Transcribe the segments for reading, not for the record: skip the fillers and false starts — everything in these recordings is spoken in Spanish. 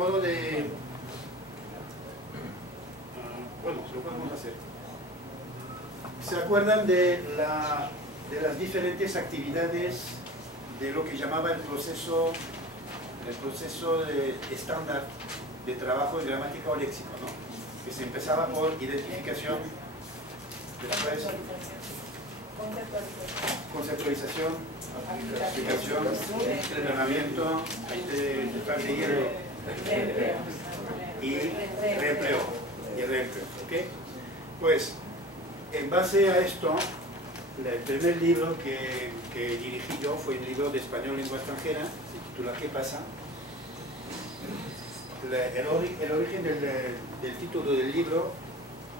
modo de... bueno, lo podemos hacer. ¿Se acuerdan de las diferentes actividades de lo que llamaba el proceso de estándar de trabajo de gramática o léxico, ¿no? Que se empezaba por identificación, después conceptualización, aplicación, entrenamiento, detrás de hierro y reempleo. ¿Okay? Pues, en base a esto, el primer libro que dirigí yo fue un libro de español lengua extranjera, se titula ¿Qué pasa? El origen del título del libro,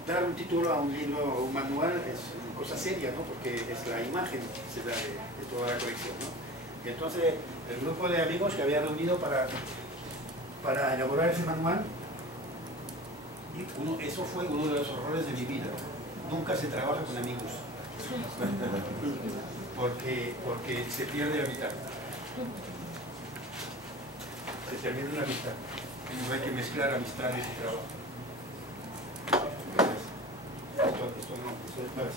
dar un título a un libro o un manual es una cosa seria, ¿no? Porque es la imagen que se da de toda la colección, ¿no? Y entonces, el grupo de amigos que había reunido para elaborar ese manual, eso fue uno de los horrores de mi vida. Nunca se trabaja con amigos. Porque se pierde la mitad. Se termina una amistad. No hay que mezclar amistades y trabajo. Esto no es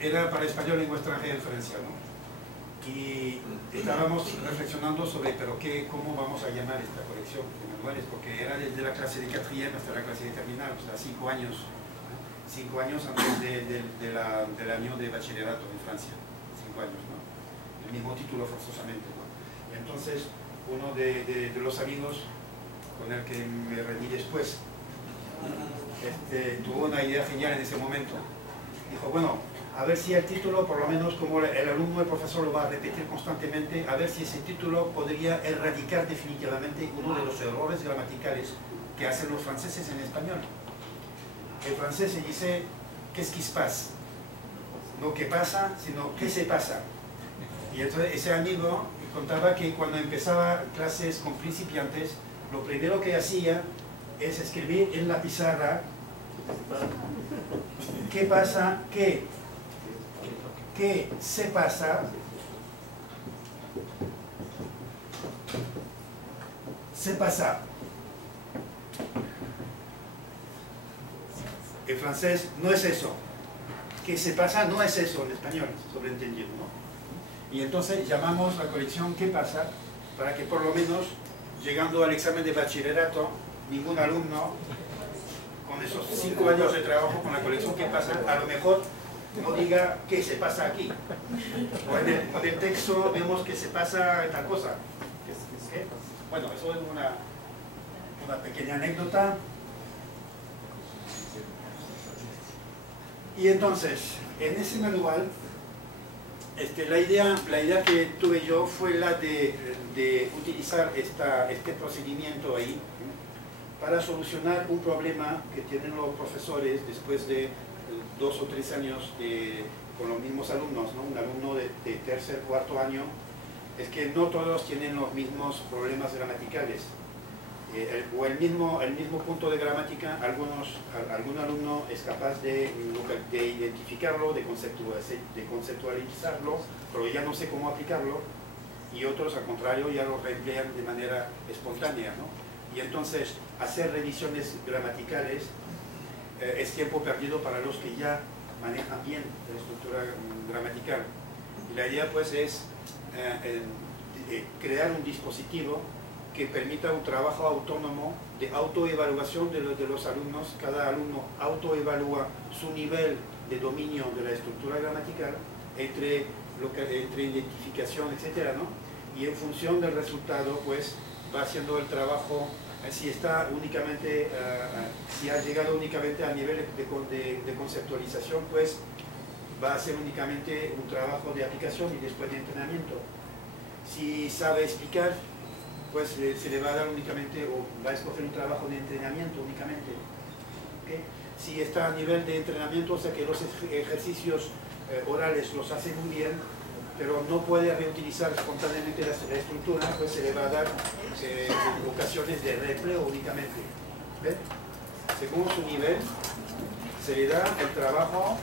era para español lengua extranjera en Francia, ¿no? Y estábamos reflexionando sobre cómo vamos a llamar esta colección de manuales, porque era desde la clase de quatrième hasta la clase de terminal, o sea, 5 años, ¿no? 5 años antes del año de bachillerato en Francia, 5 años, ¿no? El mismo título forzosamente, ¿no? Y entonces uno de los amigos con el que me reuní después tuvo una idea genial en ese momento. Dijo, bueno, a ver si el título, por lo menos como el alumno, el profesor lo va a repetir constantemente, a ver si ese título podría erradicar definitivamente uno de los errores gramaticales que hacen los franceses en español. El francés se dice qu'est-ce qui se passe, no qué pasa, sino qué se pasa. Y entonces ese amigo contaba que cuando empezaba clases con principiantes, lo primero que hacía es escribir en la pizarra qué pasa, qué se pasa, se pasa. El francés no es eso. ¿Qué se pasa? No es eso en español, sobreentendido, ¿no? Y entonces llamamos la colección ¿Qué pasa? Para que por lo menos, llegando al examen de bachillerato, ningún alumno con esos 5 años de trabajo con la colección ¿Qué pasa? A lo mejor no diga ¿qué se pasa aquí? O en el texto vemos que se pasa tal cosa. ¿Qué? Bueno, eso es una pequeña anécdota. Y entonces, en ese manual, la idea que tuve yo fue la de utilizar este procedimiento ahí para solucionar un problema que tienen los profesores después de 2 o 3 años con los mismos alumnos, ¿no? Un alumno de tercer, cuarto año, es que no todos tienen los mismos problemas gramaticales. O el mismo punto de gramática, algún alumno es capaz de identificarlo, de conceptualizarlo, pero ya no sé cómo aplicarlo, y otros al contrario ya lo reemplean de manera espontánea, ¿no? Y entonces hacer revisiones gramaticales es tiempo perdido para los que ya manejan bien la estructura gramatical. Y la idea pues es crear un dispositivo que permita un trabajo autónomo de autoevaluación de los alumnos. Cada alumno autoevalúa su nivel de dominio de la estructura gramatical entre identificación, etcétera, ¿no? Y en función del resultado, pues, va haciendo el trabajo. Si ha llegado únicamente a nivel de conceptualización, pues, va a hacer únicamente un trabajo de aplicación y después de entrenamiento. Si sabe explicar, pues se le va a dar únicamente, o va a escoger un trabajo de entrenamiento únicamente. ¿Okay? Si está a nivel de entrenamiento, o sea que los ejercicios orales los hace muy bien, pero no puede reutilizar espontáneamente la estructura, pues se le va a dar ocasiones de reempleo únicamente. ¿Ven? Según su nivel, se le da el trabajo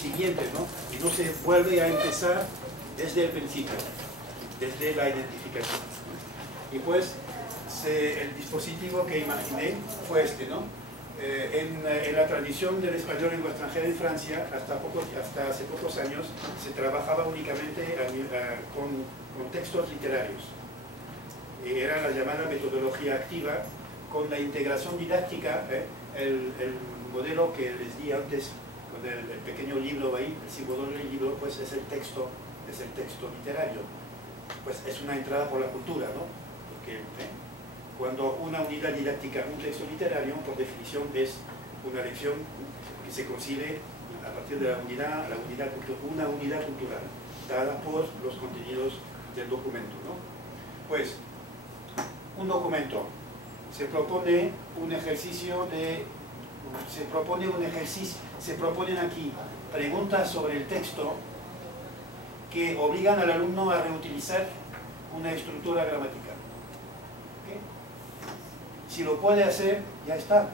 siguiente, ¿no? Y no se vuelve a empezar desde el principio, desde la identificación. Y pues el dispositivo que imaginé fue este, ¿no? En la tradición del español lengua extranjera en Francia, hasta hace pocos años, se trabajaba únicamente con textos literarios. Era la llamada metodología activa, con la integración didáctica, el modelo que les di antes, con el pequeño libro ahí, el símbolo del libro, pues es el texto literario. Pues es una entrada por la cultura, ¿no? Porque cuando una unidad didáctica, un texto literario, por definición es una lección que se concibe a partir de una unidad cultural, dada por los contenidos del documento, ¿no? Pues, un documento, se proponen aquí preguntas sobre el texto que obligan al alumno a reutilizar una estructura gramatical. ¿Okay? Si lo puede hacer, ya está.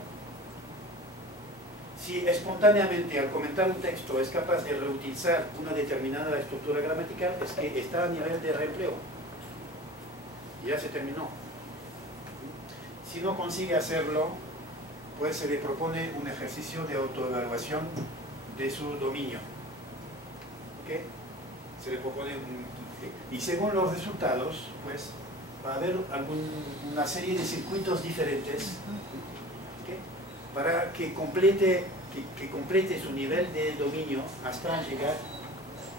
Si espontáneamente al comentar un texto es capaz de reutilizar una determinada estructura gramatical, es que está a nivel de reempleo. Ya se terminó. Si no consigue hacerlo, pues se le propone un ejercicio de autoevaluación de su dominio. ¿Okay? Se le propone y según los resultados, pues va a haber una serie de circuitos diferentes, ¿okay?, para que complete su nivel de dominio hasta llegar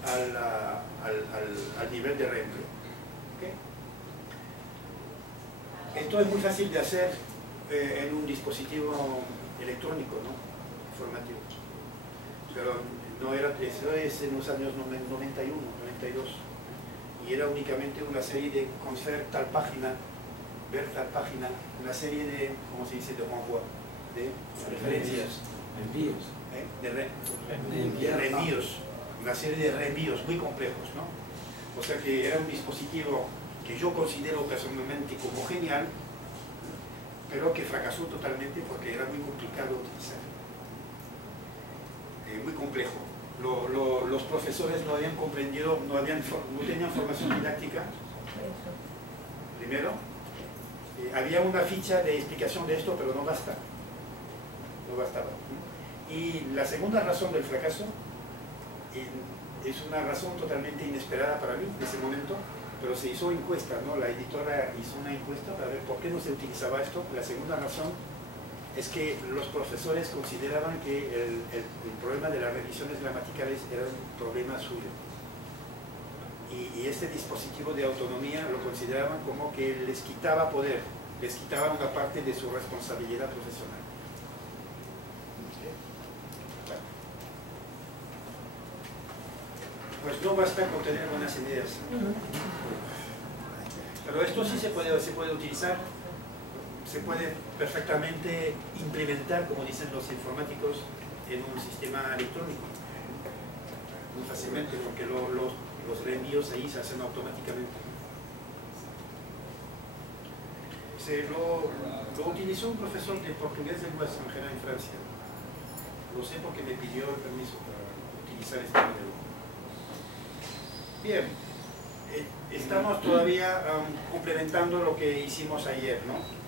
al nivel de reempleo. ¿Okay? Esto es muy fácil de hacer en un dispositivo electrónico, ¿no? Informativo. Pero no era, eso es en los años 91, 92. Y era únicamente una serie de conocer tal página, ver tal página, una serie de, ¿cómo se dice?, de renvoi, de referencias. Envíos. De reenvíos. Una serie de reenvíos muy complejos, ¿no? O sea que era un dispositivo que yo considero personalmente como genial, pero que fracasó totalmente porque era muy complicado de utilizar. Muy complejo. Los profesores no habían comprendido, no tenían formación didáctica, primero. Había una ficha de explicación de esto, pero no bastaba. Y la segunda razón del fracaso, es una razón totalmente inesperada para mí en ese momento, pero se hizo encuesta, ¿no? La editora hizo una encuesta para ver por qué no se utilizaba esto. La segunda razón es que los profesores consideraban que el problema de las revisiones gramaticales era un problema suyo. Y este dispositivo de autonomía lo consideraban como que les quitaba poder, les quitaba una parte de su responsabilidad profesional. Bueno. Pues no basta con tener buenas ideas. Pero esto sí se puede utilizar. Se puede perfectamente implementar, como dicen los informáticos, en un sistema electrónico. Muy fácilmente, porque los reenvíos ahí se hacen automáticamente. Lo utilizó un profesor de portugués de lengua extranjera en Francia. Lo sé porque me pidió el permiso para utilizar este modelo. Bien, estamos todavía complementando lo que hicimos ayer, ¿no?